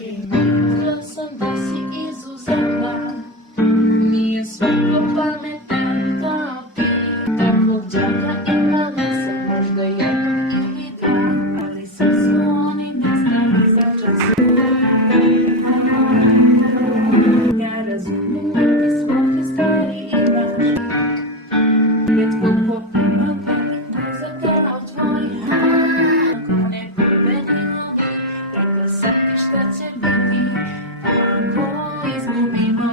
Mislio sam da si izuzela, nije svako pametan kao ti. Takvog džaka imala sam možda jednog ili dva, ali svi su oni nestali za čas. Ja razumijem da ti svoje stvari imaš, rijetko ko ima velik mozak kao tvoj. Ako ne bude ni novi, rekla sam ti šta će biti ako izgubimo.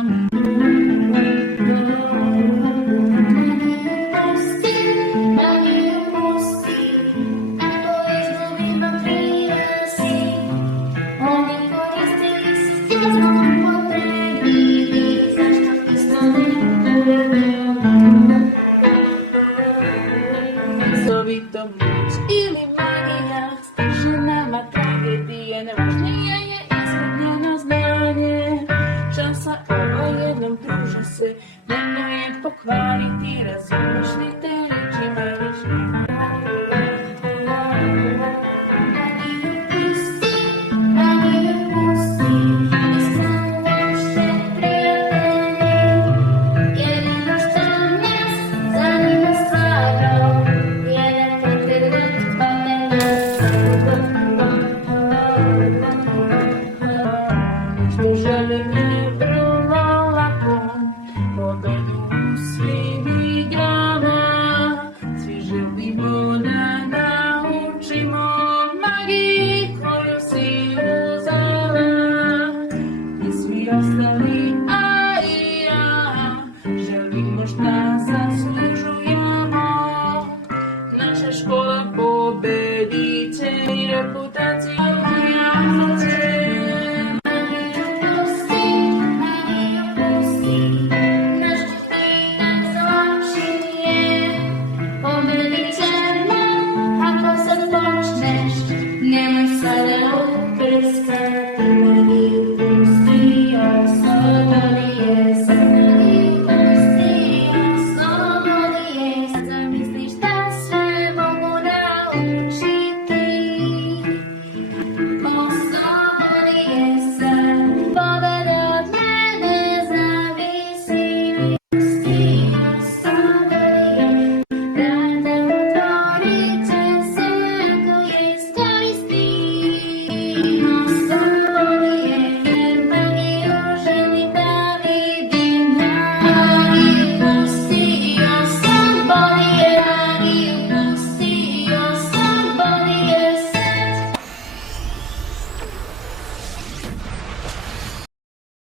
Sovito moć ili magija, stiže nama tragedije, nevažnije je izgubljeno znanje. Šansa ovo jednom pruža se, nemoj je pokvariti, razumeš li?